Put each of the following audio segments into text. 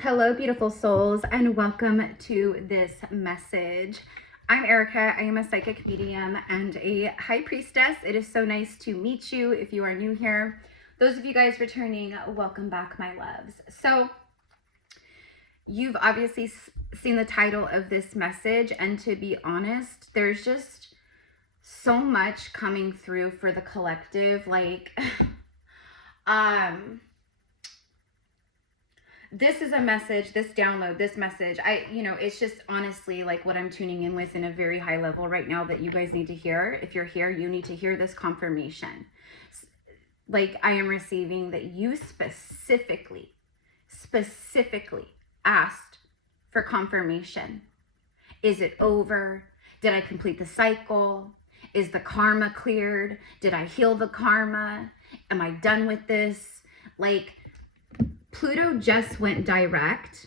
Hello, beautiful souls, and welcome to this message. I'm Erica. I am a psychic medium and a high priestess. It is so nice to meet you if you are new here. Those of you guys returning, welcome back, my loves. So you've obviously seen the title of this message, and to be honest, there's just so much coming through for the collective. Like, this is a message, this download, this message, it's just honestly like what I'm tuning in with in a very high level right now that you guys need to hear. If you're here, you need to hear this confirmation. Like, I am receiving that you specifically asked for confirmation. Is it over? Did I complete the cycle? Is the karma cleared? Did I heal the karma? Am I done with this? Like, Pluto just went direct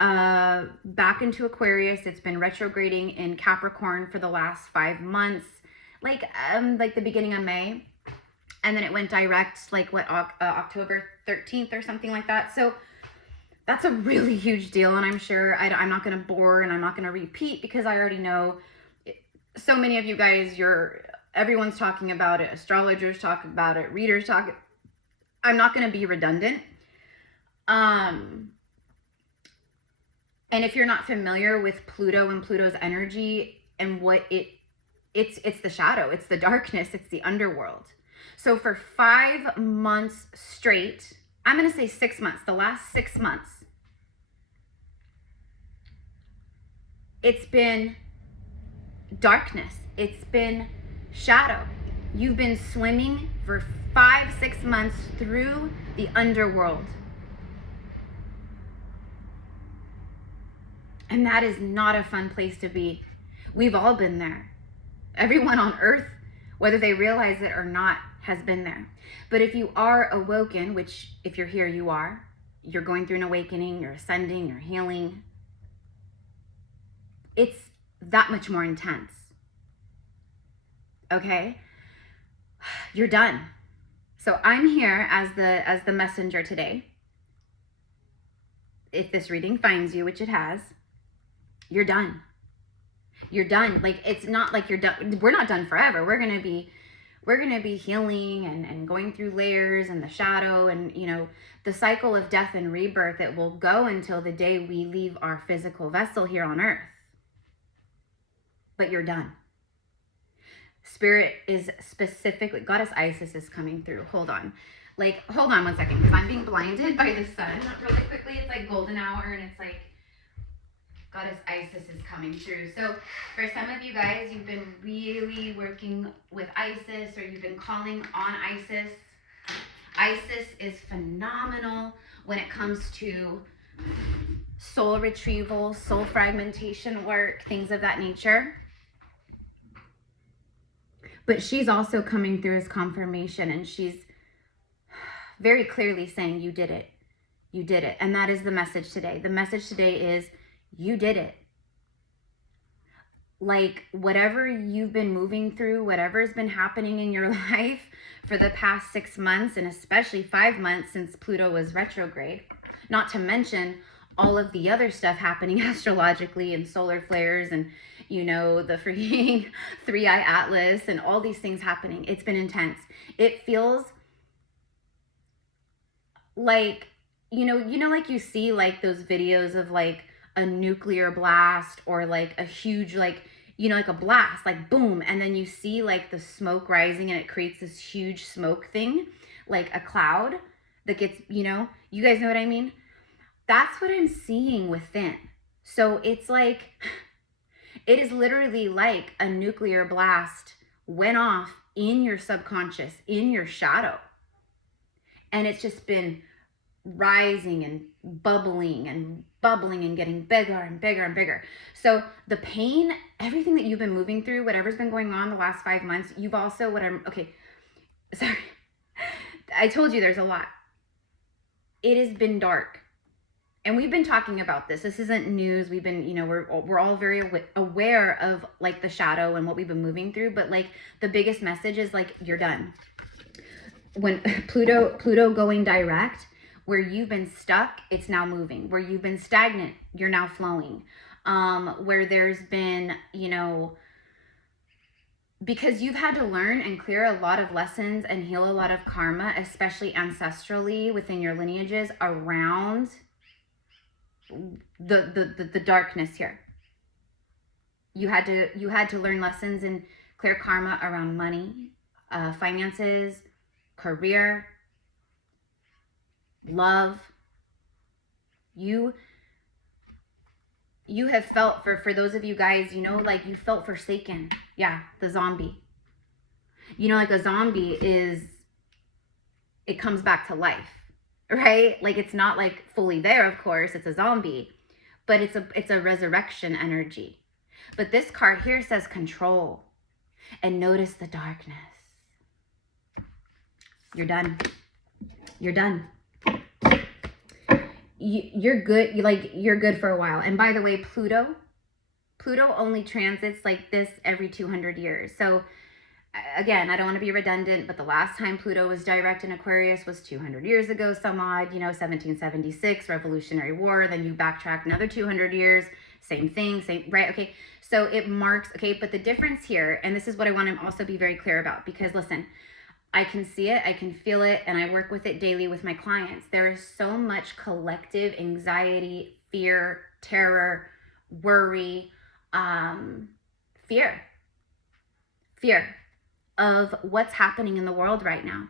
back into Aquarius. It's been retrograding in Capricorn for the last 5 months, like the beginning of May. And then it went direct, like October 13th or something like that. So that's a really huge deal. And I'm sure I'm not going to bore and I'm not going to repeat because I already know so many of you guys, everyone's talking about it. Astrologers talk about it. Readers talk. I'm not going to be redundant. And if you're not familiar with Pluto and Pluto's energy and what it's the shadow, it's the darkness, it's the underworld. So for 5 months straight, I'm going to say 6 months, the last 6 months, it's been darkness. It's been shadow. You've been swimming for 5-6 months through the underworld. And that is not a fun place to be. We've all been there. Everyone on earth, whether they realize it or not, has been there. But if you are awoken, which if you're here, you are, you're going through an awakening, you're ascending, you're healing, it's that much more intense. Okay? You're done. So I'm here as the messenger today. If this reading finds you, which it has, you're done. You're done. Like, it's not like you're done. We're not done forever. We're going to be healing and going through layers and the shadow and, the cycle of death and rebirth. It will go until the day we leave our physical vessel here on earth. But you're done. Spirit is specifically, Goddess Isis is coming through. Hold on. Like, hold on 1 second, because I'm being blinded by the sun. Really quickly, it's like golden hour and it's like, Goddess Isis is coming through. So for some of you guys, you've been really working with Isis or you've been calling on Isis. Isis is phenomenal when it comes to soul retrieval, soul fragmentation work, things of that nature. But she's also coming through as confirmation, and she's very clearly saying, you did it. You did it. And that is the message today. The message today is, you did it. Like, whatever you've been moving through, whatever's been happening in your life for the past 6 months, and especially 5 months since Pluto was retrograde, not to mention all of the other stuff happening astrologically and solar flares and, the freaking 3-eye atlas and all these things happening. It's been intense. It feels like, like you see like those videos of like a nuclear blast or like a huge, like a blast, like boom. And then you see like the smoke rising and it creates this huge smoke thing, like a cloud that gets, you guys know what I mean? That's what I'm seeing within. So it's like, it is literally like a nuclear blast went off in your subconscious, in your shadow. And it's just been rising and bubbling and getting bigger and bigger and bigger. So the pain, everything that you've been moving through, whatever's been going on the last 5 months, you've also, sorry. I told you there's a lot. It has been dark. And we've been talking about this. This isn't news. We've been, we're all very aware of like the shadow and what we've been moving through. But like the biggest message is like, you're done. When Pluto going direct Where you've been stuck, it's now moving. Where you've been stagnant, you're now flowing. Where there's been, you know, because you've had to learn and clear a lot of lessons and heal a lot of karma, especially ancestrally within your lineages around the darkness here. You had to learn lessons and clear karma around money, finances, career, love. You have felt, for those of you guys, you know, like you felt forsaken. Yeah, the zombie. You know, like a zombie it comes back to life, right? Like it's not like fully there, of course, it's a zombie, but it's a resurrection energy. But this card here says control and notice the darkness. You're done. You're done. You're good. You're good for a while. And by the way, Pluto only transits like this every 200 years. So again, I don't want to be redundant, but the last time Pluto was direct in Aquarius was 200 years ago, some odd, you know, 1776, Revolutionary War. Then you backtrack another 200 years, same thing, same, right? Okay. So it marks, okay, but the difference here, and this is what I want to also be very clear about, because listen, I can see it, I can feel it, and I work with it daily with my clients. There is so much collective anxiety, fear, terror, worry, fear of what's happening in the world right now.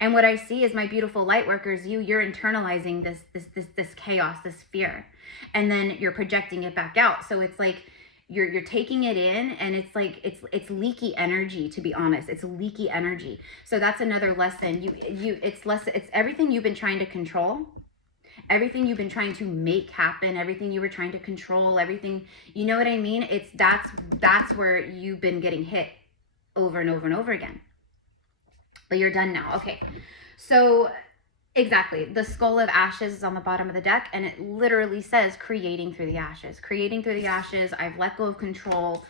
And what I see is my beautiful light workers, you're internalizing this chaos, this fear, and then you're projecting it back out. So it's like you're taking it in, and it's like it's leaky energy, to be honest. It's leaky energy. So that's another lesson. It's everything you've been trying to control, everything you've been trying to make happen, everything you were trying to control, everything, you know what I mean? That's where you've been getting hit over and over and over again. But you're done now. Okay. So exactly. The skull of ashes is on the bottom of the deck, and it literally says creating through the ashes. Creating through the ashes. I've let go of control.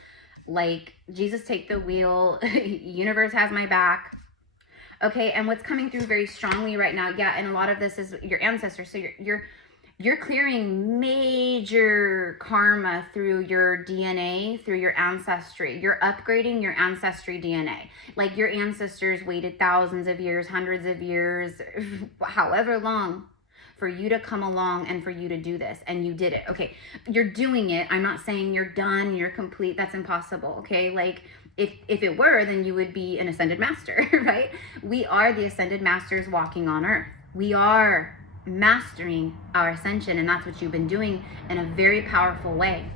Like, Jesus, take the wheel. Universe has my back. Okay, and what's coming through very strongly right now, yeah, and a lot of this is your ancestors. So you're clearing major karma through your DNA, through your ancestry. You're upgrading your ancestry DNA. Like your ancestors waited thousands of years, hundreds of years, however long, for you to come along and for you to do this, and you did it. Okay, you're doing it. I'm not saying you're done, you're complete. That's impossible. Okay, like if it were, then you would be an ascended master, right? We are the ascended masters walking on earth. We are mastering our ascension, and that's what you've been doing in a very powerful way.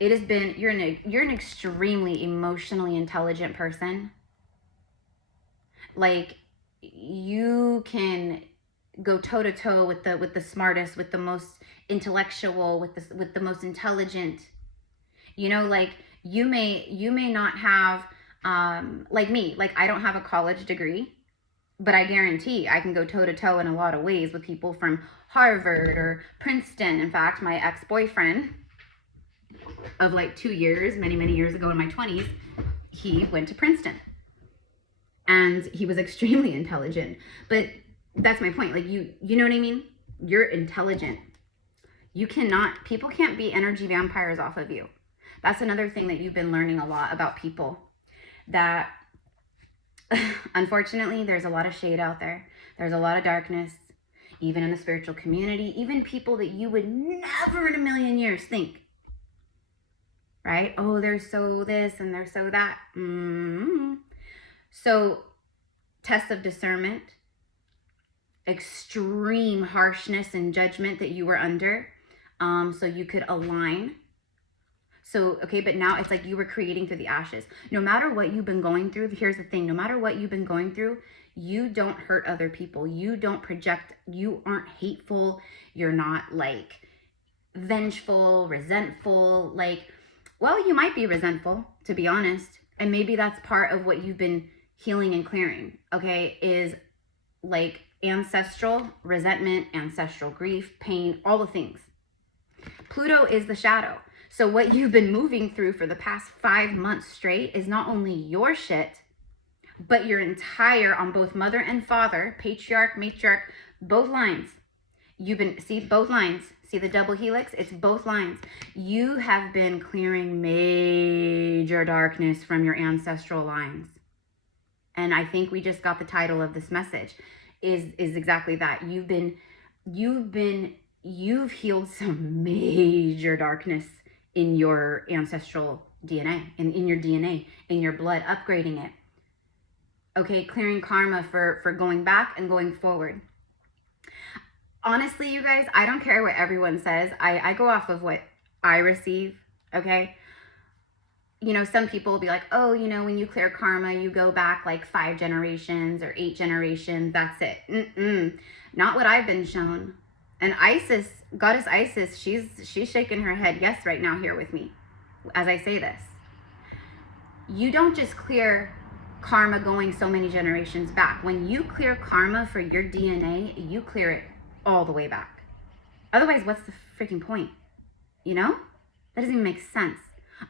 It has been, you're an extremely emotionally intelligent person. Like, you can go toe to toe with the smartest, with the most intellectual, with the most intelligent. You know, like you may not have like me, like I don't have a college degree, but I guarantee I can go toe to toe in a lot of ways with people from Harvard or Princeton. In fact, my ex-boyfriend of like 2 years, many years ago in my 20s, he went to Princeton. And he was extremely intelligent. But that's my point. Like you know what I mean? You're intelligent. People can't be energy vampires off of you. That's another thing that you've been learning a lot about people. That unfortunately, there's a lot of shade out there. There's a lot of darkness, even in the spiritual community, even people that you would never in a million years think, right? Oh, they're so this and they're so that. So, test of discernment, extreme harshness and judgment that you were under, so you could align. So, okay, but now it's like you were creating through the ashes. No matter what you've been going through, here's the thing. No matter what you've been going through, you don't hurt other people. You don't project. You aren't hateful. You're not like vengeful, resentful. Like, well, you might be resentful, to be honest. And maybe that's part of what you've been healing and clearing, okay, is like ancestral resentment, ancestral grief, pain, all the things. Pluto is the shadow. So what you've been moving through for the past 5 months straight is not only your shit, But your entire, on both mother and father, patriarch, matriarch, both lines, you've been, see both lines, see the double helix? It's both lines. You have been clearing major darkness from your ancestral lines. And I think we just got the title of this message is exactly that. You've healed some major darkness in your ancestral DNA, in your DNA, in your blood, upgrading it. Okay, clearing karma for going back and going forward. Honestly, you guys, I don't care what everyone says. I go off of what I receive, okay? You know, some people will be like, oh, you know, when you clear karma, you go back like 5 generations or 8 generations. That's it. Not what I've been shown. And Isis, goddess Isis, she's shaking her head yes right now here with me as I say this. You don't just clear karma going so many generations back. When you clear karma for your DNA, you clear it all the way back. Otherwise, what's the freaking point? You know? That doesn't even make sense.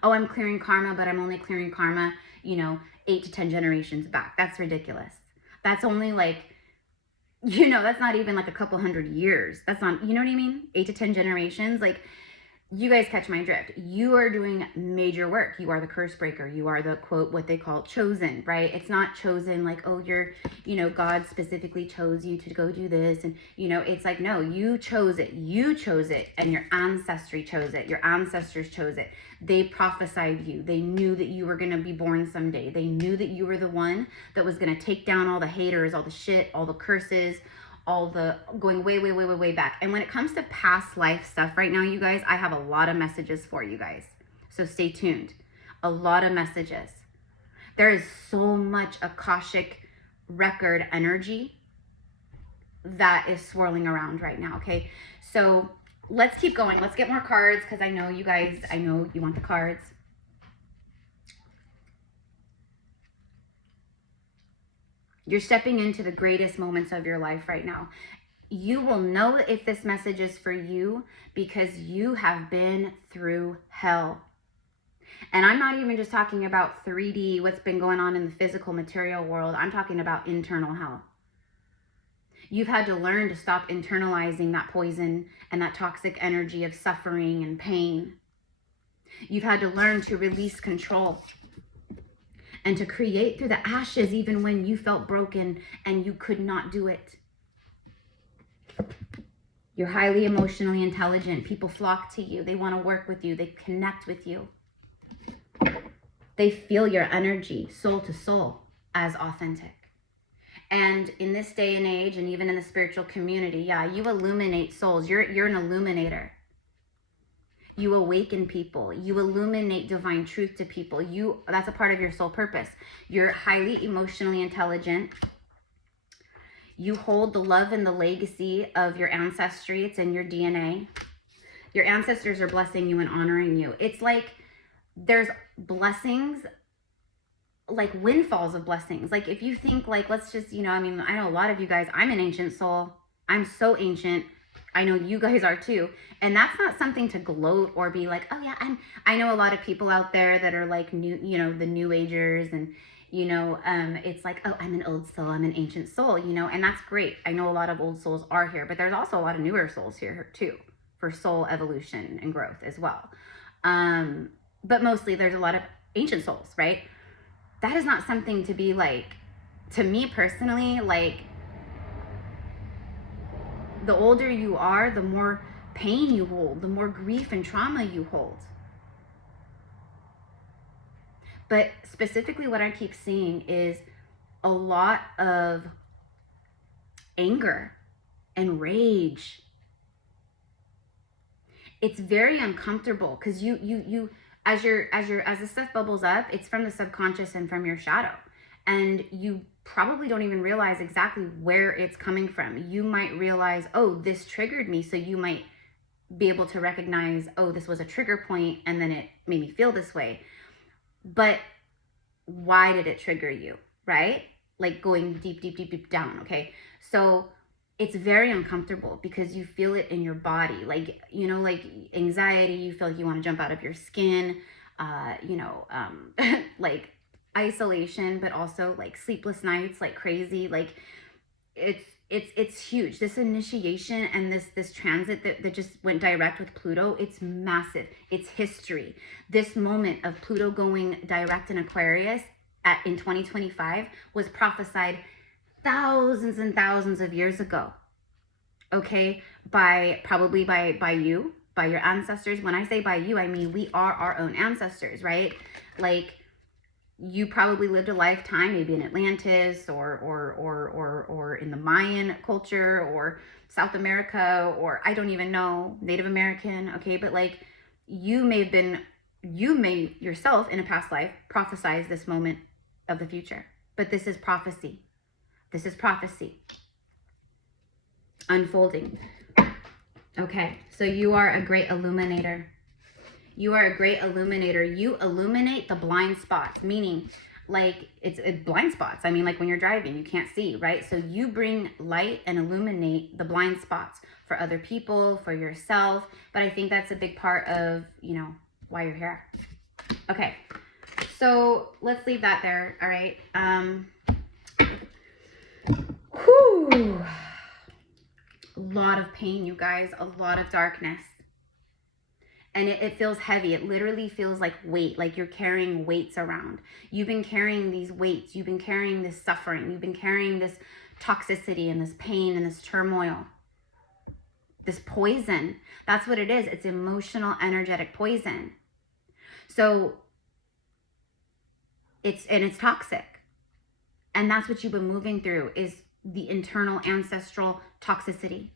Oh, I'm clearing karma, but I'm only clearing karma, you know, 8 to 10 generations back. That's ridiculous. That's only like, you know, that's not even like a couple hundred years. That's not, you know what I mean? 8 to 10 generations. Like, you guys catch my drift. You are doing major work. You are the curse breaker. You are the, quote, what they call chosen, right? It's not chosen like, oh, you're, you know, God specifically chose you to go do this. And, you know, it's like, no, you chose it. You chose it. And your ancestry chose it. Your ancestors chose it. They prophesied you. They knew that you were going to be born someday. They knew that you were the one that was going to take down all the haters, all the shit, all the curses, all the going way back. And when it comes to past life stuff right now, you guys, I have a lot of messages for you guys. So stay tuned. A lot of messages. There is so much Akashic record energy that is swirling around right now, okay? So let's keep going. Let's get more cards because I know you guys, I know you want the cards. You're stepping into the greatest moments of your life right now. You will know if this message is for you because you have been through hell. And I'm not even just talking about 3D, what's been going on in the physical material world. I'm talking about internal hell. You've had to learn to stop internalizing that poison and that toxic energy of suffering and pain. You've had to learn to release control and to create through the ashes even when you felt broken and you could not do it. You're highly emotionally intelligent. People flock to you. They want to work with you. They connect with you. They feel your energy, soul to soul, as authentic. And in this day and age, and even in the spiritual community, yeah, you illuminate souls. You're an illuminator. You awaken people. You illuminate divine truth to people. That's a part of your soul purpose. You're highly emotionally intelligent. You hold the love and the legacy of your ancestry. It's in your DNA. Your ancestors are blessing you and honoring you. It's like there's blessings, like windfalls of blessings. Like if you think like, let's just, you know, I mean, I know a lot of you guys, I'm an ancient soul. I'm so ancient. I know you guys are too. And that's not something to gloat or be like, oh yeah, I know a lot of people out there that are like new, you know, the new agers and, you know, it's like, oh, I'm an old soul, I'm an ancient soul, you know, and that's great. I know a lot of old souls are here, but there's also a lot of newer souls here too for soul evolution and growth as well. But mostly there's a lot of ancient souls, right? That is not something to be like, to me personally, like, the older you are, the more pain you hold, the more grief and trauma you hold. But specifically what I keep seeing is a lot of anger and rage. It's very uncomfortable because you as the stuff bubbles up, it's from the subconscious and from your shadow. And you probably don't even realize exactly where it's coming from. You might realize, oh, this triggered me. So you might be able to recognize, oh, this was a trigger point and then it made me feel this way. But why did it trigger you, right? Like going deep down, okay? So it's very uncomfortable because you feel it in your body. Like, you know, like anxiety, you feel like you want to jump out of your skin, like isolation, but also like sleepless nights like crazy. Like it's huge. This initiation and this transit that just went direct with Pluto, it's massive. It's history. This moment of Pluto going direct in Aquarius in 2025 was prophesied thousands and thousands of years ago. Okay, probably by you, by your ancestors. When I say by you, I mean we are our own ancestors, right? Like, you probably lived a lifetime maybe in Atlantis or in the Mayan culture or South America, or I don't even know, Native American, okay? But like, you may yourself in a past life prophesize this moment of the future. But this is prophecy. This is prophecy unfolding. Okay, so you are a great illuminator. You are a great illuminator. You illuminate the blind spots, meaning like it's blind spots. I mean, like when you're driving, you can't see, right? So you bring light and illuminate the blind spots for other people, for yourself. But I think that's a big part of, you know, why you're here. Okay, so let's leave that there, all right? Whew. A lot of pain, you guys, a lot of darkness. And it feels heavy. It literally feels like weight, like you're carrying weights around. You've been carrying these weights. You've been carrying this suffering. You've been carrying this toxicity and this pain and this turmoil, this poison. That's what it is. It's emotional, energetic poison. So it's toxic. And that's what you've been moving through, is the internal ancestral toxicity.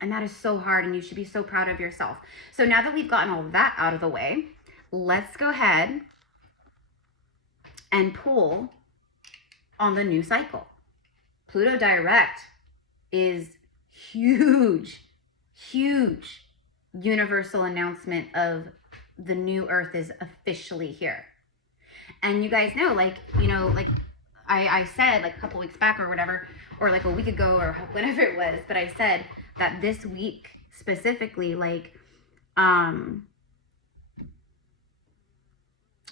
And that is so hard, and you should be so proud of yourself. So now that we've gotten all of that out of the way, let's go ahead and pull on the new cycle. Pluto direct is huge, huge universal announcement of the new earth is officially here. And you guys know, like, you know, like I said like a couple weeks back or whatever, or like a week ago or whenever it was, but I said that this week specifically, like the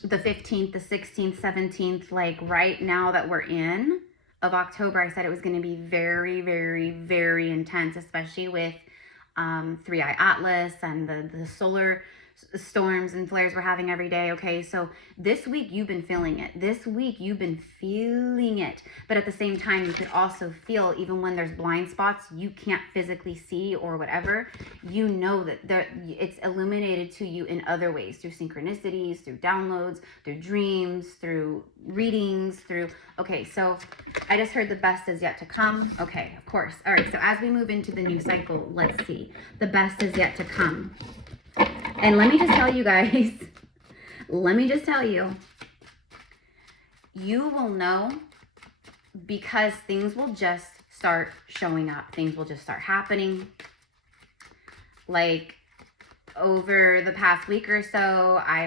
15th, the 16th, 17th, like right now that we're in of October, I said it was going to be very, very, very intense, especially with 3i Atlas and the solar storms and flares we're having every day. Okay, so this week you've been feeling it. This week you've been feeling it. But at the same time, you could also feel, even when there's blind spots you can't physically see or whatever, you know that it's illuminated to you in other ways, through synchronicities, through downloads, through dreams, through readings, through... Okay, so I just heard the best is yet to come. Okay, of course. All right, so as we move into the new cycle, let's see. The best is yet to come. And let me just tell you guys, you will know, because things will just start showing up. Things will just start happening. Like over the past week or so, I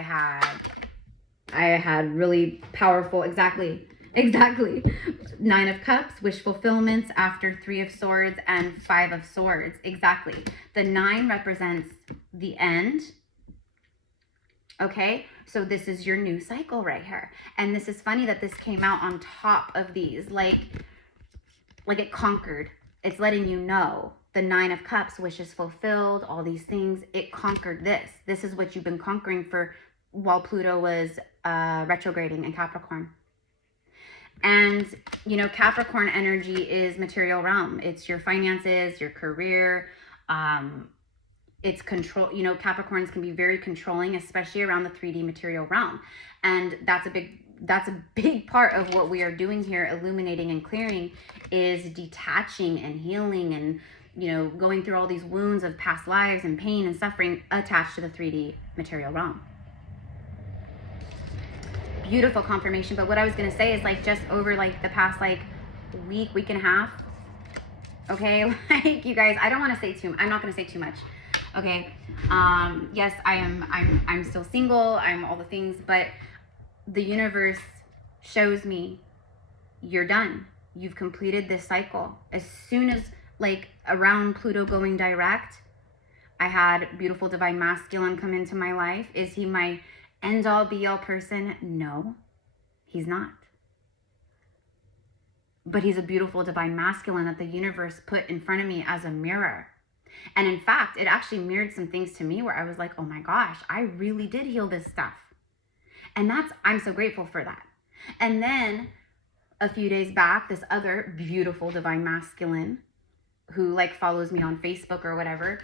had really powerful, exactly, 9 of Cups, wish fulfillments after 3 of Swords and 5 of Swords. Exactly. The 9 represents the end. Okay, so this is your new cycle right here. And this is funny that this came out on top of these, like it conquered. It's letting you know the 9 of Cups, wishes fulfilled, all these things, it conquered this. This is what you've been conquering for while Pluto was retrograding in Capricorn. And, you know, Capricorn energy is material realm. It's your finances, your career, it's control. You know, Capricorns can be very controlling, especially around the 3D material realm. And that's a big part of what we are doing here, illuminating and clearing, is detaching and healing and, you know, going through all these wounds of past lives and pain and suffering attached to the 3D material realm. Beautiful confirmation. But what I was going to say is, like, just over like the past like week and a half, okay, like, you guys, I'm not going to say too much. Okay, yes, I'm still single, I'm all the things, but the universe shows me you're done. You've completed this cycle. As soon as, like, around Pluto going direct, I had beautiful divine masculine come into my life. Is he my end all be all person? No. He's not. But he's a beautiful divine masculine that the universe put in front of me as a mirror. And in fact, it actually mirrored some things to me where I was like, oh my gosh, I really did heal this stuff. And I'm so grateful for that. And then a few days back, this other beautiful divine masculine who like follows me on Facebook or whatever,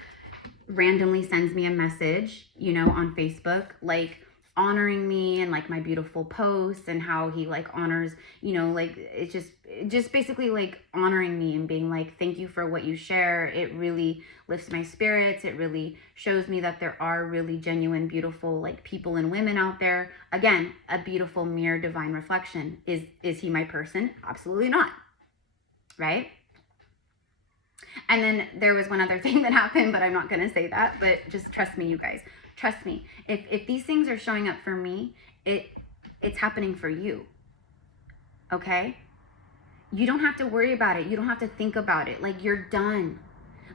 randomly sends me a message, you know, on Facebook, like honoring me and like my beautiful posts and how he like honors, you know, like it's just basically like honoring me and being like, thank you for what you share. It really lifts my spirits. It really shows me that there are really genuine, beautiful like people and women out there. Again, a beautiful mirror divine reflection. Is he my person? Absolutely not. Right? And then there was one other thing that happened, but I'm not going to say that, but just trust me, you guys. Trust me. If these things are showing up for me, it's happening for you. Okay? You don't have to worry about it. You don't have to think about it. Like, you're done.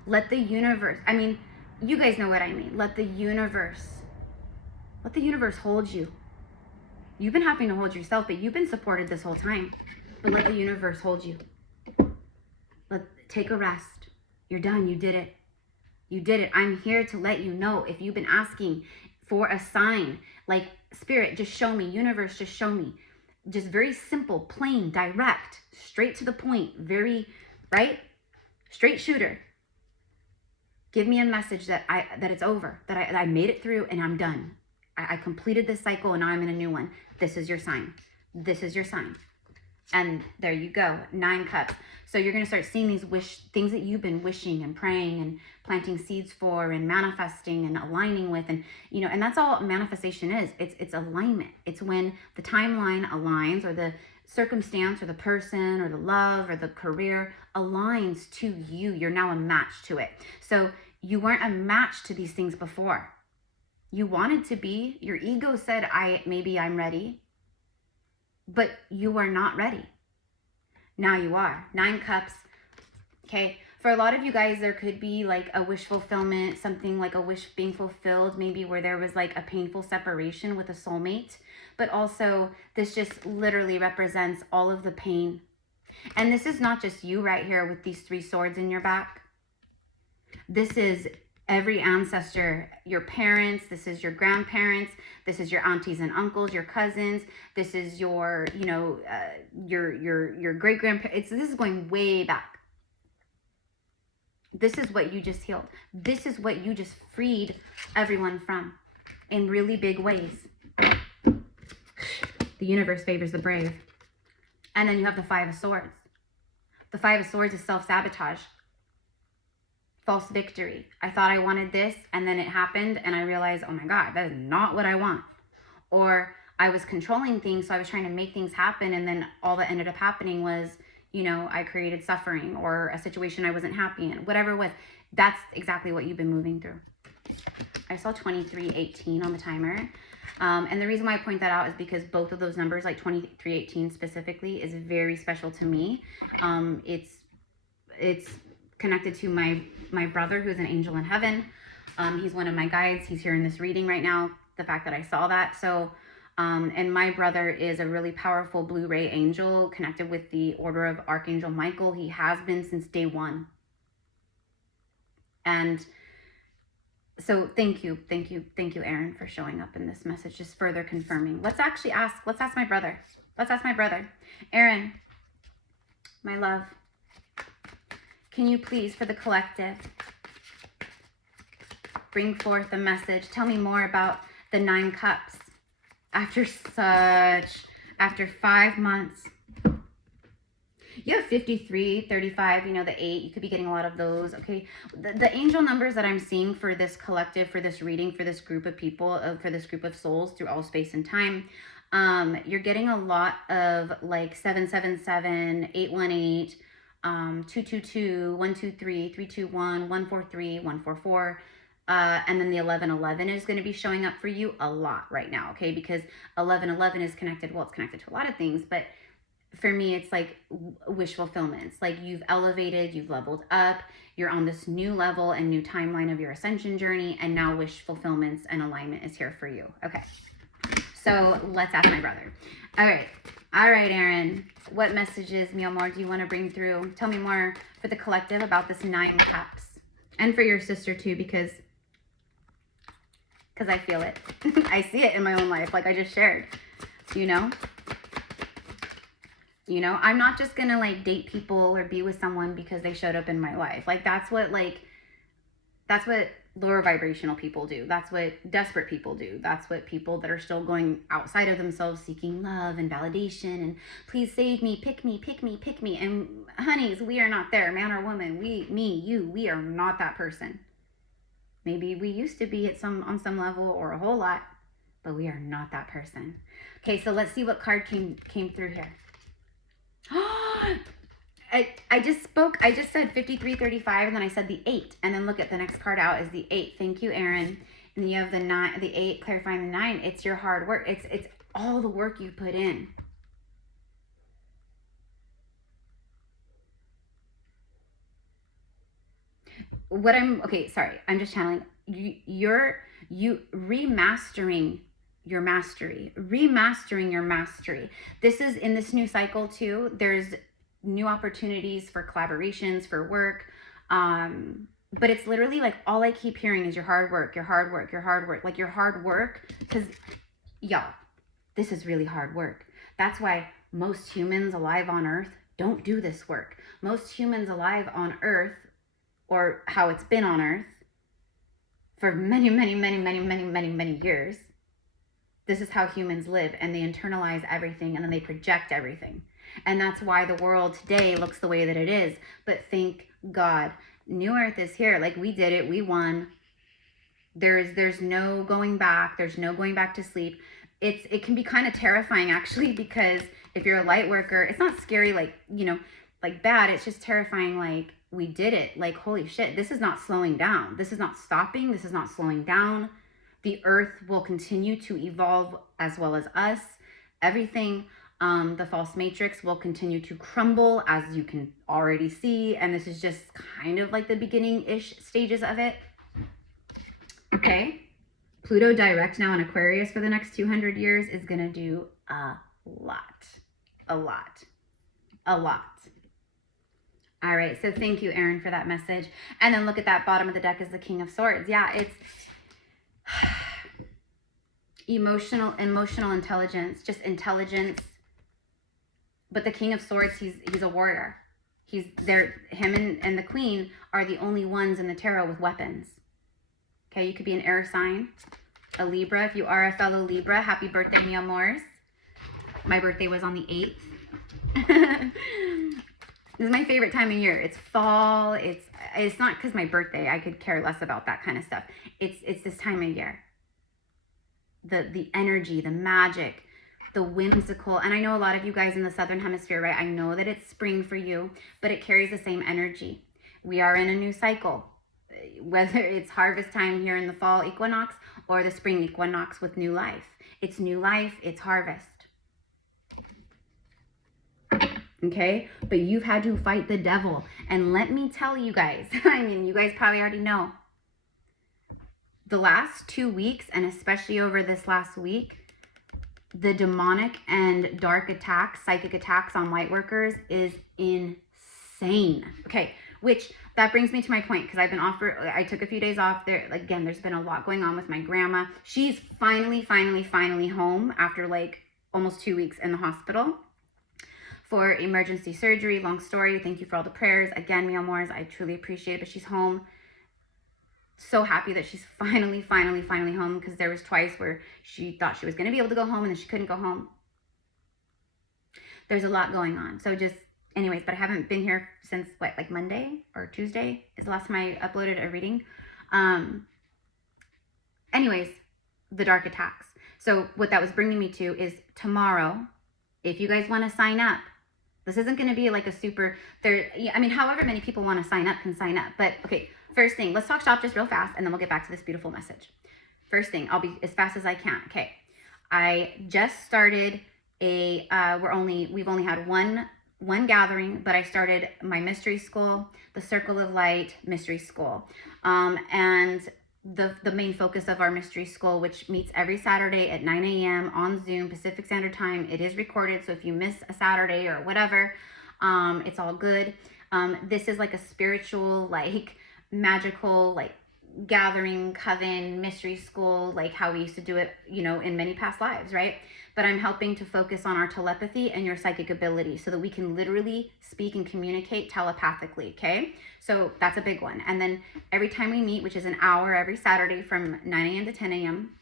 Let the universe, I mean, you guys know what I mean. Let the universe hold you. You've been having to hold yourself, but you've been supported this whole time. But let the universe hold you. Take a rest. You're done. You did it. You did it. I'm here to let you know. If you've been asking for a sign, like, spirit, just show me. Universe, just show me. Just very simple, plain, direct, straight to the point. Very, right? Straight shooter. Give me a message that it's over, that I made it through and I'm done. I completed this cycle and now I'm in a new one. This is your sign. This is your sign. And there you go, 9 cups. So you're going to start seeing these things that you've been wishing and praying and planting seeds for and manifesting and aligning with. And, you know, and that's all manifestation is. It's alignment. It's when the timeline aligns, or the circumstance or the person or the love or the career aligns to you. You're now a match to it. So you weren't a match to these things before. You wanted to be. Your ego said, maybe I'm ready. But you are not ready. Now you are. 9 cups. Okay. For a lot of you guys, there could be like a wish fulfillment, something like a wish being fulfilled, maybe where there was like a painful separation with a soulmate. But also, this just literally represents all of the pain. And this is not just you right here with these 3 swords in your back. This is every ancestor, your parents, this is your grandparents, this is your aunties and uncles, your cousins, this is your, you know, your great-grandparents. This is going way back. This is what you just healed. This is what you just freed everyone from in really big ways. The universe favors the brave. And then you have the 5 of Swords. The 5 of Swords is self-sabotage. False victory. I thought I wanted this and then it happened and I realized, oh my God, that is not what I want. Or I was controlling things, so I was trying to make things happen, and then all that ended up happening was, you know, I created suffering or a situation I wasn't happy in, whatever it was. That's exactly what you've been moving through. I saw 2318 on the timer. And the reason why I point that out is because both of those numbers, like 2318 specifically, is very special to me. It's connected to my brother, who's an angel in heaven. He's one of my guides. He's here in this reading right now. The fact that I saw that. So, and my brother is a really powerful blue ray angel connected with the order of Archangel Michael. He has been since day 1. And so thank you, Aaron, for showing up in this message, just further confirming. Let's ask my brother. Aaron, my love, can you please, for the collective, bring forth a message? Tell me more about the 9 cups after 5 months. You have 53, 35, you know, the 8, you could be getting a lot of those, okay? The angel numbers that I'm seeing for this collective, for this reading, for this group of people, for this group of souls through all space and time, you're getting a lot of like 777, 818, 222, 123, 321, 143, 144, and then the 1111 is going to be showing up for you a lot right now, okay? Because 1111 is connected, well, it's connected to a lot of things, but for me, it's like wish fulfillments. Like you've elevated, you've leveled up, you're on this new level and new timeline of your ascension journey, and now wish fulfillments and alignment is here for you. Okay, so let's ask my brother. All right, All right, Aaron. What messages, mi amor, do you want to bring through? Tell me more for the collective about this 9 cups. And for your sister too, because I feel it. I see it in my own life, like I just shared. You know? You know, I'm not just gonna like date people or be with someone because they showed up in my life. Like that's what lower vibrational people do. That's what desperate people do. That's what people that are still going outside of themselves seeking love and validation and please save me, pick me, pick me, pick me. And honeys, we are not there, man or woman. We are not that person. Maybe we used to be on some level or a whole lot, but we are not that person. Okay, so let's see what card came through here. I just said 5335 and then I said the 8 and then look at the next card out is the 8. Thank you, Aaron. And you have the 8 clarifying the 9. It's your hard work. It's all the work you put in. Sorry, I'm just channeling. You remastering your mastery, remastering your mastery. This is in this new cycle too. There's new opportunities for collaborations, for work. But it's literally like all I keep hearing is your hard work, your hard work, your hard work, like your hard work. Because y'all, this is really hard work. That's why most humans alive on Earth don't do this work. Most humans alive on Earth, or how it's been on Earth for many, many, many, many, many, many, many years. This is how humans live, and they internalize everything and then they project everything. And that's why the world today looks the way that it is. But thank God, New Earth is here. Like we did it, we won. There's no going back. There's no going back to sleep. It can be kind of terrifying actually, because if you're a light worker, it's not scary like, you know, like bad. It's just terrifying like we did it. Like holy shit, this is not slowing down. This is not stopping. This is not slowing down. The earth will continue to evolve as well as us. Everything, the false matrix will continue to crumble, as you can already see. And this is just kind of like the beginning-ish stages of it. Okay. Pluto direct now in Aquarius for the next 200 years is going to do a lot. A lot. A lot. All right. So thank you, Aaron, for that message. And then look at that bottom of the deck is the King of Swords. Yeah, it's emotional intelligence, just intelligence. But the King of Swords, he's a warrior. He's there. Him and the Queen are the only ones in the tarot with weapons. Okay, you could be an air sign, a Libra. If you are a fellow Libra, happy birthday, mi amors. My birthday was on the 8th. This is my favorite time of year. It's fall. It's not because my birthday. I could care less about that kind of stuff. It's this time of year. The energy, the magic, the whimsical. And I know a lot of you guys in the Southern Hemisphere, right? I know that it's spring for you, but it carries the same energy. We are in a new cycle. Whether it's harvest time here in the fall equinox or the spring equinox with new life. It's new life, it's harvest. Okay, but you've had to fight the devil. And let me tell you guys, I mean, you guys probably already know. The last 2 weeks, and especially over this last week, the demonic and dark attacks, psychic attacks on light workers is insane. Okay, which that brings me to my point, because I've been I took a few days off there. Again, there's been a lot going on with my grandma. She's finally home after like almost 2 weeks in the hospital for emergency surgery. Long story. Thank you for all the prayers. Again, mi amors, I truly appreciate it, but she's home. So happy that she's finally home, because there was twice where she thought she was going to be able to go home and then she couldn't go home. There's a lot going on. So just anyways, but I haven't been here since what, like Monday or Tuesday is the last time I uploaded a reading. Anyways, the dark attacks. So what that was bringing me to is tomorrow, if you guys want to sign up, this isn't going to be like a super I mean, however many people want to sign up can sign up. But okay, first thing, let's talk shop just real fast and then we'll get back to this beautiful message. First thing, I'll be as fast as I can. Okay. I just started we've only had one gathering, but I started my mystery school, the Circle of Light mystery school. And the main focus of our mystery school, which meets every Saturday at 9 a.m. on Zoom, Pacific Standard Time. It is recorded, so if you miss a Saturday or whatever, it's all good. This is like a spiritual, like magical, like gathering, coven, mystery school, like how we used to do it, you know, in many past lives, right? But I'm helping to focus on our telepathy and your psychic ability so that we can literally speak and communicate telepathically, okay? So that's a big one. And then every time we meet, which is an hour every Saturday from 9 a.m. to 10 a.m.,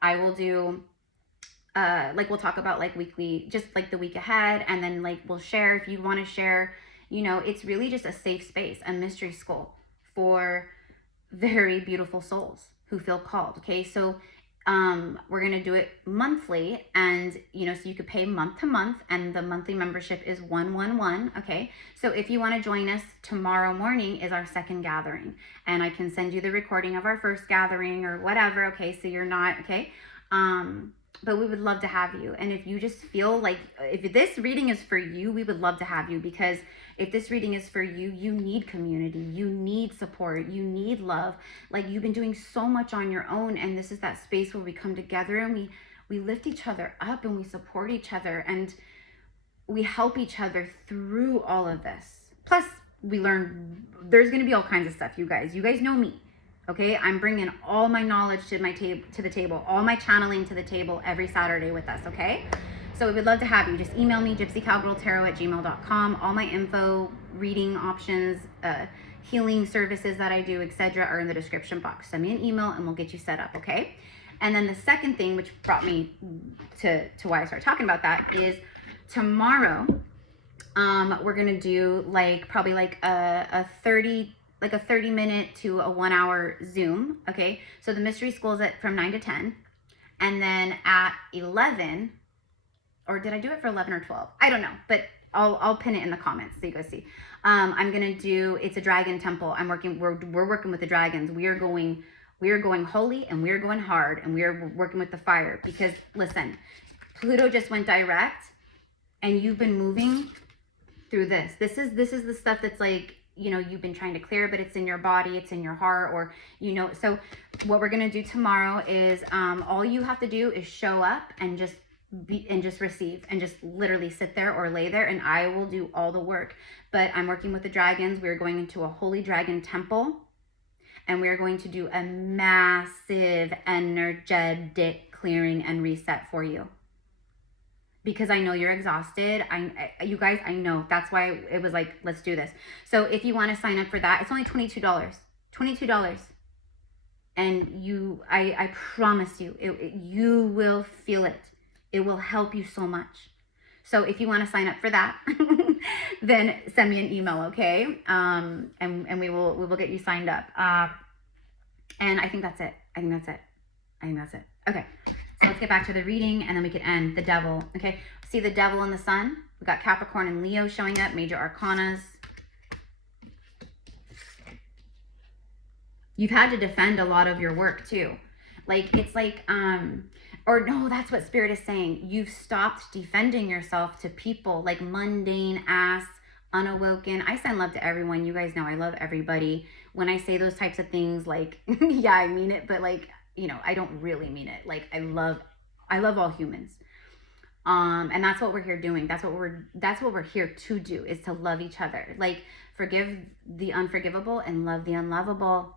I will do, like we'll talk about like weekly, just like the week ahead, and then like we'll share if you want to share, you know, it's really just a safe space, a mystery school for very beautiful souls who feel called, okay? So we're going to do it monthly, and you know, so you could pay month to month, and the monthly membership is 111. Okay, so if you want to join us, tomorrow morning is our second gathering, and I can send you the recording of our first gathering or whatever. Okay, so you're not okay, but we would love to have you. And if you just feel like if this reading is for you, we would love to have you, because if this reading is for you, you need community, you need support, you need love. Like, you've been doing so much on your own, and this is that space where we come together and we lift each other up, and we support each other, and we help each other through all of this. Plus, we learn, there's going to be all kinds of stuff, you guys. You guys know me, okay? I'm bringing all my knowledge to the table, all my channeling to the table every Saturday with us, okay? So we would love to have you. Just email me, GypsyCowgirlTarot@gmail.com. All my info, reading options, healing services that I do, etc., are in the description box. Send me an email and we'll get you set up, okay? And then the second thing, which brought me to why I started talking about that, is tomorrow we're gonna do like probably like a 30-minute to a 1 hour Zoom, okay? So the mystery school is from 9 to 10, and then at 11. Or did I do it for 11 or 12? I don't know, but I'll pin it in the comments so you guys see. I'm gonna do, it's a dragon temple. We're working with the dragons. We are going holy, and we are going hard, and we are working with the fire, because listen, Pluto just went direct, and you've been moving through this. This is the stuff that's like, you know, you've been trying to clear, but it's in your body, it's in your heart, or, you know. So what we're gonna do tomorrow is all you have to do is show up and just receive, and just literally sit there or lay there, and I will do all the work. But I'm working with the dragons. We're going into a holy dragon temple, and we're going to do a massive energetic clearing and reset for you, because I know you're exhausted. You guys, I know. That's why it was like, let's do this. So if you want to sign up for that, it's only $22. And I promise you, you will feel it. It will help you so much. So if you want to sign up for that, then send me an email, okay? And we will get you signed up. And I think that's it. Okay. So let's get back to the reading, and then we can end the devil. Okay. See the devil and the sun. We got Capricorn and Leo showing up. Major arcanas. You've had to defend a lot of your work too. Like, it's like, or no, that's what Spirit is saying. You've stopped defending yourself to people, like mundane ass, unawoken. I send love to everyone. You guys know I love everybody. When I say those types of things, like, yeah, I mean it, but like, you know, I don't really mean it. Like, I love all humans. And that's what we're here doing. That's what we're here to do, is to love each other. Like, forgive the unforgivable and love the unlovable.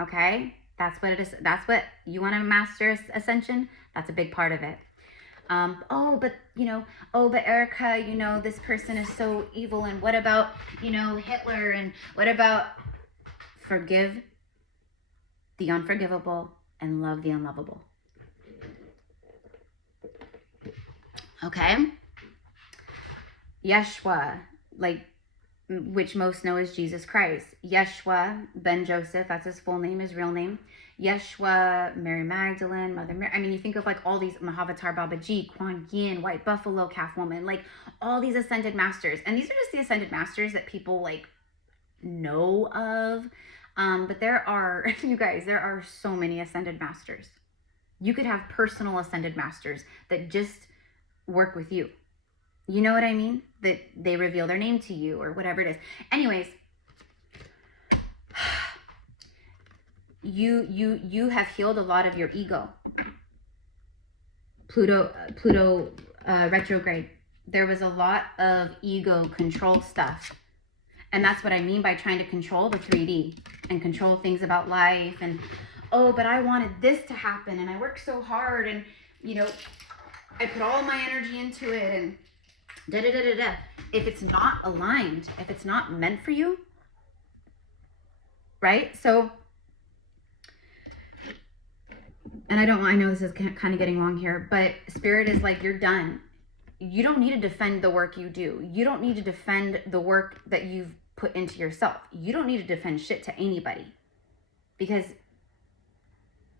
Okay? That's what it is. That's what you want to master ascension. That's a big part of it. But Erica, you know, this person is so evil. And what about, you know, Hitler? And what about forgive the unforgivable and love the unlovable? Okay? Yeshua, like, which most know as Jesus Christ. Yeshua, Ben Joseph, that's his full name, his real name. Yeshua, Mary Magdalene, Mother Mary. I mean, you think of like all these, Mahavatar Babaji, Kuan Yin, White Buffalo, Calf Woman, like all these ascended masters. And these are just the ascended masters that people like know of. But there are, you guys, there are so many ascended masters. You could have personal ascended masters that just work with you. You know what I mean? That they reveal their name to you or whatever it is. Anyways, you have healed a lot of your ego. Pluto retrograde. There was a lot of ego control stuff. And that's what I mean by trying to control the 3D and control things about life. And, oh, but I wanted this to happen and I worked so hard and, you know, I put all my energy into it and da-da-da-da-da. If it's not aligned, if it's not meant for you, right? So, and I know this is kind of getting long here, but Spirit is like, you're done. You don't need to defend the work you do. You don't need to defend the work that you've put into yourself. You don't need to defend shit to anybody, because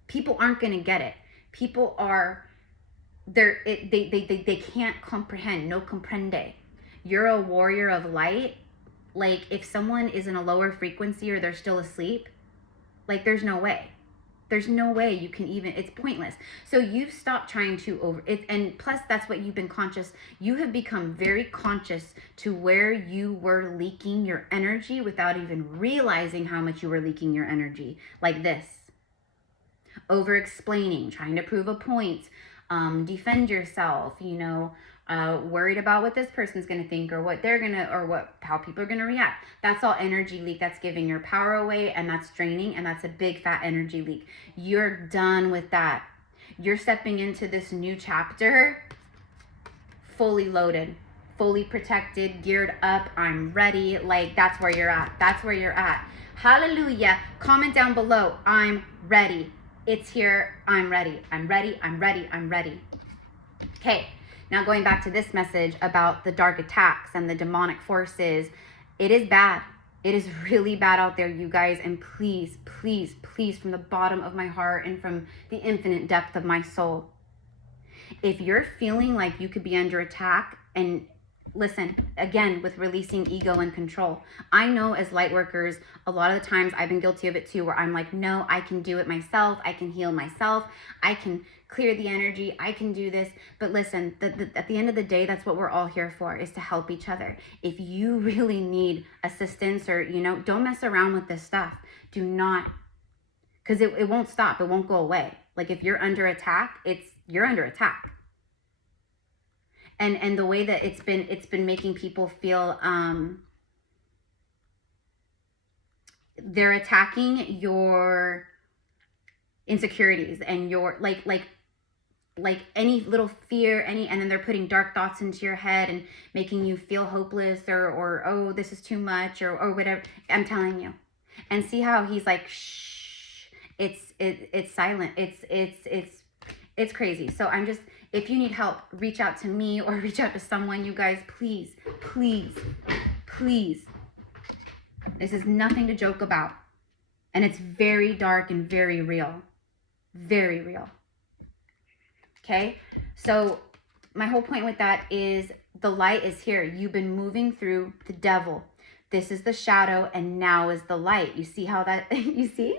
people aren't going to get it. People are, they can't comprehend. No comprende. You're a warrior of light. Like, if someone is in a lower frequency or they're still asleep, like, there's no way. There's no way you can even, it's pointless. So you've stopped trying to and plus that's what you've been conscious. You have become very conscious to where you were leaking your energy without even realizing how much you were leaking your energy. Like this. Over explaining, trying to prove a point, defend yourself, you know, worried about what this person's going to think or what they're going to, or how people are going to react. That's all energy leak. That's giving your power away, and that's draining, and that's a big fat energy leak. You're done with that. You're stepping into this new chapter fully loaded, fully protected, geared up. I'm ready. Like, that's where you're at. That's where you're at. Hallelujah. Comment down below. I'm ready. It's here. I'm ready. I'm ready. I'm ready. I'm ready. Okay. Now going back to this message about the dark attacks and the demonic forces, it is bad. It is really bad out there, you guys. And please, please, please, from the bottom of my heart and from the infinite depth of my soul, if you're feeling like you could be under attack, and listen, again, with releasing ego and control. I know as light workers, a lot of the times I've been guilty of it too, where I'm like, no, I can do it myself. I can heal myself. I can clear the energy. I can do this. But listen, at the end of the day, that's what we're all here for, is to help each other. If you really need assistance, or, you know, don't mess around with this stuff. Do not, because it won't stop. It won't go away. Like, if you're under attack, you're under attack. And the way that it's been making people feel, they're attacking your insecurities and your like any little fear, and then they're putting dark thoughts into your head and making you feel hopeless or oh, this is too much or whatever. I'm telling you. And see how he's like, shh, it's silent. It's crazy. So I'm just, if you need help, reach out to me or reach out to someone, you guys, please, please, please. This is nothing to joke about. And it's very dark and very real. Very real. Okay? So my whole point with that is the light is here. You've been moving through the devil. This is the shadow, and now is the light. You see how that, you see?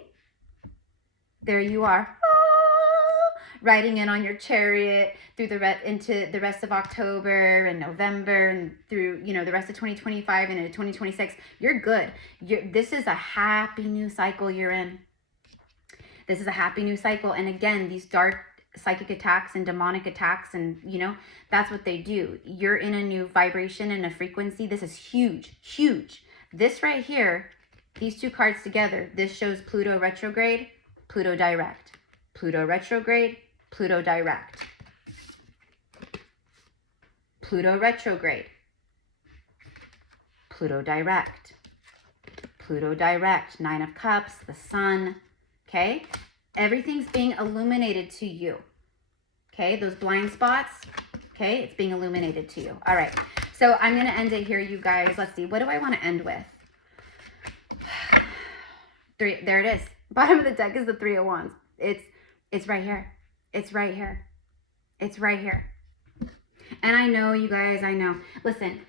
There you are. Riding in on your chariot through into the rest of October and November and through, you know, the rest of 2025 and into 2026. You're good. This is a happy new cycle you're in. This is a happy new cycle. And again, these dark psychic attacks and demonic attacks, and, you know, that's what they do. You're in a new vibration and a frequency. This is huge, huge. This right here, these two cards together, this shows Pluto retrograde, Pluto direct. Pluto retrograde, Pluto direct. Pluto retrograde. Pluto direct. Pluto direct. 9 of Cups, the Sun. Okay? Everything's being illuminated to you. Okay? Those blind spots. Okay? It's being illuminated to you. All right. So I'm going to end it here, you guys. Let's see. What do I want to end with? 3. There it is. Bottom of the deck is the 3 of Wands. It's right here. It's right here. It's right here. And I know, you guys, I know. Listen,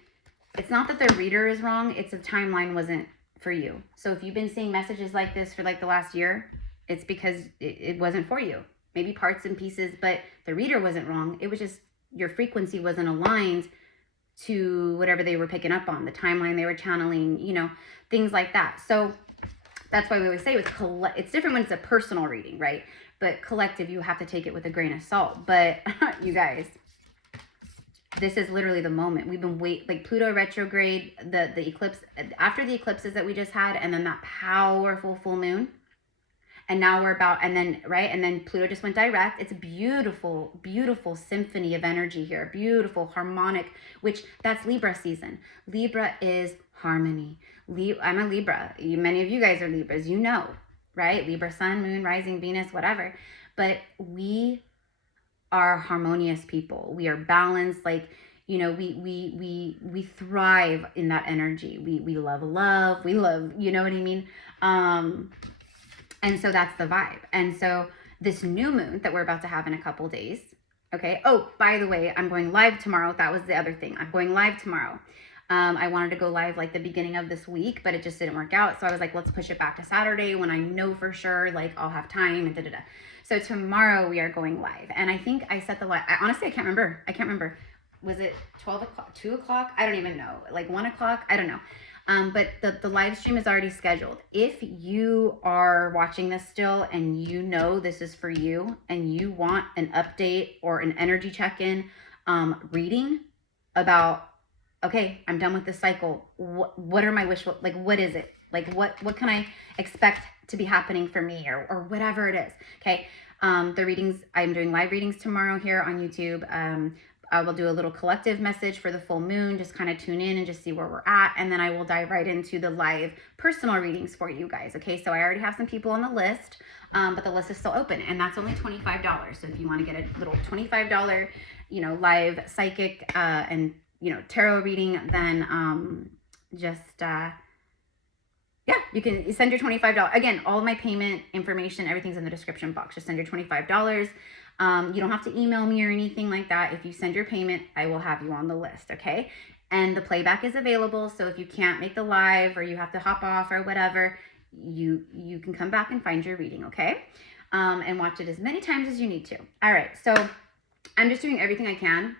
it's not that the reader is wrong. It's the timeline wasn't for you. So if you've been seeing messages like this for like the last year, it's because it wasn't for you. Maybe parts and pieces, but the reader wasn't wrong. It was just your frequency wasn't aligned to whatever they were picking up on, the timeline they were channeling, you know, things like that. So That's why we always say with it's different when it's a personal reading, right? But collective, you have to take it with a grain of salt. But you guys, this is literally the moment. We've been like Pluto retrograde, the eclipse, after the eclipses that we just had, and then that powerful full moon. And now we're about, and then, right? And then Pluto just went direct. It's a beautiful, beautiful symphony of energy here. Beautiful, harmonic, which that's Libra season. Libra is harmony. I'm a Libra. Many of you guys are Libras, you know, right? Libra, sun, moon, rising, Venus, whatever. But we are harmonious people. We are balanced. Like, you know, we thrive in that energy. We love love. We love, you know what I mean? And so that's the vibe. And so this new moon that we're about to have in a couple days, okay? Oh, by the way, I'm going live tomorrow. That was the other thing. I'm going live tomorrow. I wanted to go live like the beginning of this week, but it just didn't work out. So I was like, let's push it back to Saturday when I know for sure, like I'll have time and da-da-da. So tomorrow we are going live. And I think I set the live, honestly, I can't remember. Was it 12 o'clock, 2 o'clock? I don't even know. Like 1 o'clock? I don't know. But the live stream is already scheduled. If you are watching this still and you know this is for you and you want an update or an energy check-in reading about, okay, I'm done with this cycle. What are my like, what is it? Like, what can I expect to be happening for me or whatever it is? Okay. The readings, I'm doing live readings tomorrow here on YouTube. I will do a little collective message for the full moon, just kind of tune in and just see where we're at. And then I will dive right into the live personal readings for you guys. Okay, so I already have some people on the list, but the list is still open and that's only $25. So if you want to get a little $25, you know, live psychic and, you know, tarot reading, then yeah, you can send your $25. Again, all of my payment information, everything's in the description box. Just send your $25. You don't have to email me or anything like that. If you send your payment, I will have you on the list, okay? And the playback is available, so if you can't make the live or you have to hop off or whatever, you can come back and find your reading, okay? And watch it as many times as you need to. All right, so I'm just doing everything I can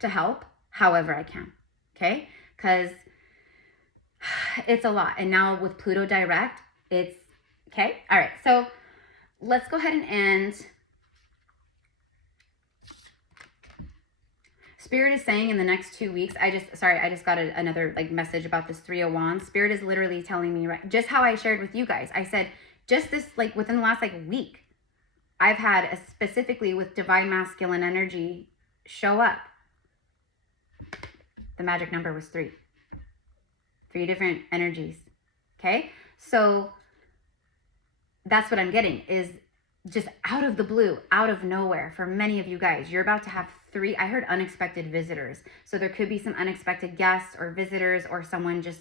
to help however I can, okay? Because it's a lot. And now with Pluto direct, it's, okay? All right, so let's go ahead and end. Spirit is saying in the next 2 weeks, I just got another like message about this 3 of Wands. Spirit is literally telling me, right, just how I shared with you guys. I said, just this, like within the last like week, I've had specifically with divine masculine energy show up. The magic number was 3. 3 different energies. Okay. So that's what I'm getting is just out of the blue, out of nowhere for many of you guys, you're about to have 3, I heard unexpected visitors. So there could be some unexpected guests or visitors or someone just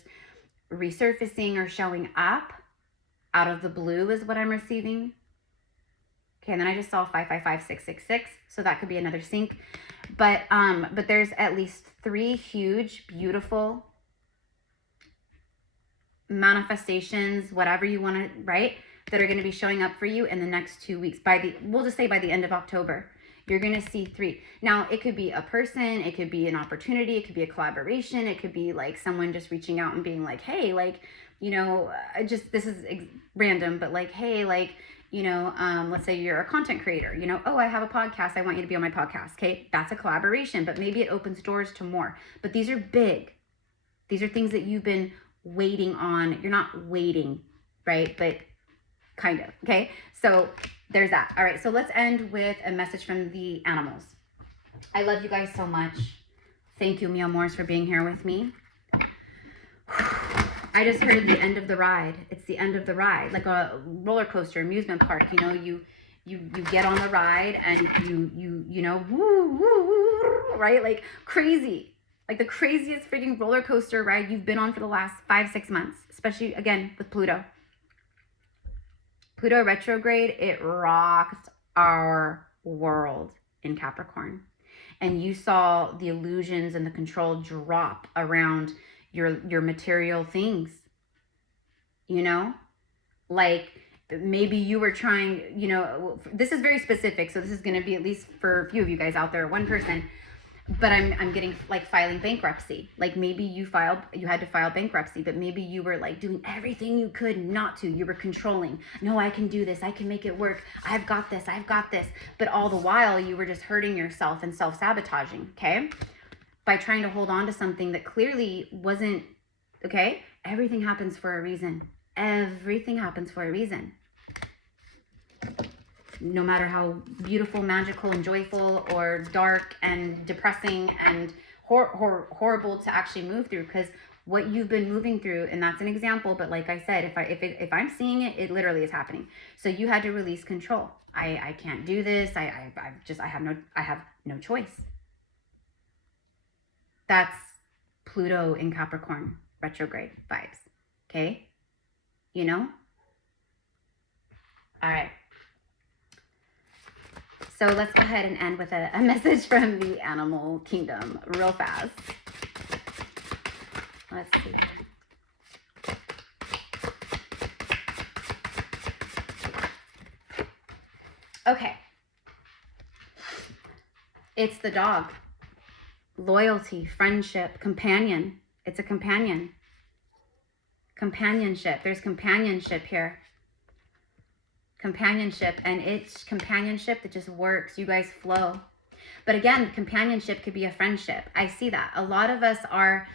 resurfacing or showing up out of the blue is what I'm receiving. Okay, and then I just saw 555666, so that could be another sync. But there's at least 3 huge, beautiful manifestations, whatever you want to, right, that are going to be showing up for you in the next 2 weeks. We'll just say by the end of October. You're going to see 3. Now, it could be a person, it could be an opportunity, it could be a collaboration, it could be like someone just reaching out and being like, hey, like, you know, this is random, but like, hey, like, you know, let's say you're a content creator, you know, oh, I have a podcast, I want you to be on my podcast. Okay, that's a collaboration, but maybe it opens doors to more. But these are big. These are things that you've been waiting on. You're not waiting, right? But kind of, okay? So there's that. All right, so let's end with a message from the animals. I love you guys so much. Thank you, mi amors, for being here with me. I just heard the end of the ride. It's the end of the ride, like a roller coaster, amusement park. You know, you get on the ride and you know, woo, woo, woo, right? Like crazy, like the craziest freaking roller coaster ride you've been on for the last 5-6 months, especially again with Pluto. Pluto retrograde, it rocked our world in Capricorn. And you saw the illusions and the control drop around your material things. You know? Like maybe you were trying, you know, this is very specific. So this is going to be at least for a few of you guys out there, one person. but I'm getting like filing bankruptcy. Like maybe you had to file bankruptcy, but maybe you were like doing everything you could not to. You were controlling. No, I can do this. I can make it work. I've got this. I've got this. But all the while you were just hurting yourself and self-sabotaging, okay? By trying to hold on to something that clearly wasn't, okay? Everything happens for a reason. Everything happens for a reason. No matter how beautiful, magical, and joyful, or dark and depressing and horrible to actually move through, because what you've been moving through, and that's an example, but like I said, if I'm seeing it, it literally is happening. So you had to release control. I can't do this. I have no choice. That's Pluto in Capricorn retrograde vibes. Okay, you know. All right. So let's go ahead and end with a message from the animal kingdom real fast. Let's see. Okay. It's the dog. Loyalty, friendship, companion. It's a companion. Companionship. There's companionship here. Companionship, and it's companionship that just works. You guys flow. But again, companionship could be a friendship. I see that. A lot of us are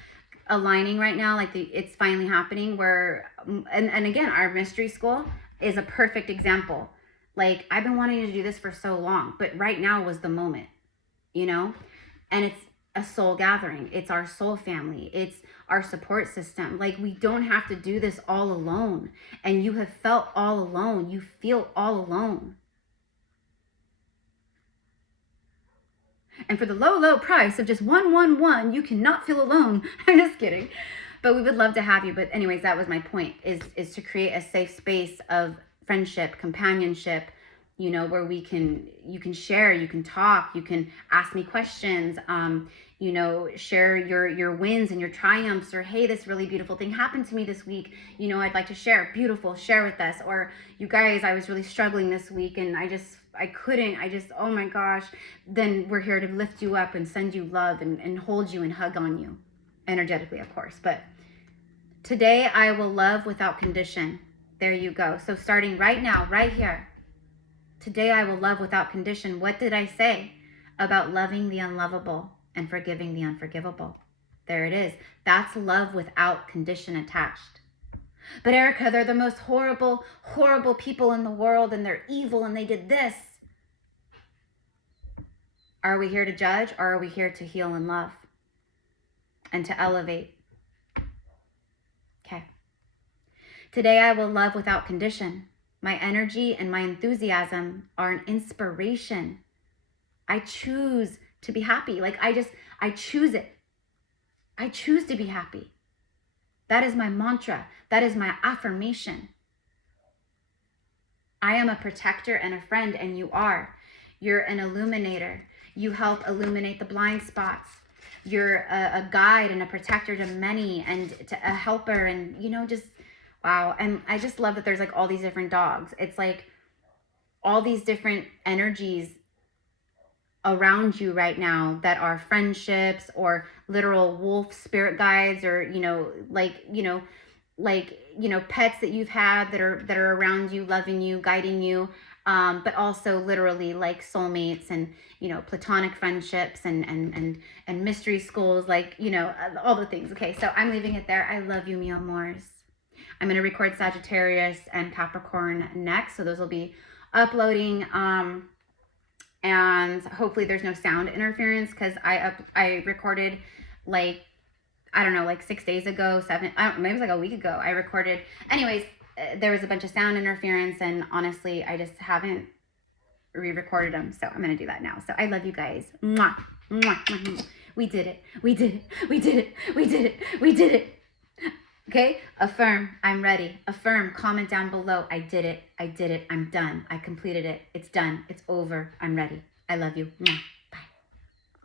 aligning right now, like it's finally happening where, and again, our mystery school is a perfect example. Like, I've been wanting to do this for so long, but right now was the moment, you know? And it's a soul gathering. It's our soul family. It's our support system. Like, we don't have to do this all alone. And you have felt all alone. You feel all alone. And for the low, low price of just 111, you cannot feel alone. I'm just kidding. But we would love to have you. But anyways, that was my point, is to create a safe space of friendship, companionship, you know, where you can share, you can talk, you can ask me questions, you know, share your wins and your triumphs, or, hey, this really beautiful thing happened to me this week, you know, I'd like to share. Beautiful, share with us. Or, you guys, I was really struggling this week and oh my gosh. Then we're here to lift you up and send you love and hold you and hug on you, energetically, of course. But today I will love without condition. There you go. So starting right now, right here, today I will love without condition. What did I say about loving the unlovable and forgiving the unforgivable? There it is. That's love without condition attached. But Erica, they're the most horrible, horrible people in the world, and they're evil, and they did this. Are we here to judge, or are we here to heal and love and to elevate? Okay. Today I will love without condition. My energy and my enthusiasm are an inspiration. I choose to be happy. Like, I choose it. I choose to be happy. That is my mantra. That is my affirmation. I am a protector and a friend, and you are. You're an illuminator. You help illuminate the blind spots. You're a guide and a protector to many, and a helper, and, you know, just, wow. And I just love that there's like all these different dogs. It's like all these different energies around you right now that are friendships or literal wolf spirit guides, or, you know, pets that you've had that are around you, loving you, guiding you, but also literally like soulmates and, you know, platonic friendships and mystery schools, like, you know, all the things. Okay, so I'm leaving it there. I love you, mi amors. I'm going to record Sagittarius and Capricorn next, so those will be uploading, and hopefully there's no sound interference, because I recorded, like, I don't know, like 6 days ago, maybe it was like a week ago, I recorded. Anyways, there was a bunch of sound interference, and honestly, I just haven't re-recorded them, so I'm going to do that now. So I love you guys. Mwah, mwah, mwah. We did it. We did it. We did it. We did it. We did it. Okay? Affirm, I'm ready. Affirm, comment down below. I did it. I did it. I'm done. I completed it. It's done. It's over. I'm ready. I love you. Mwah.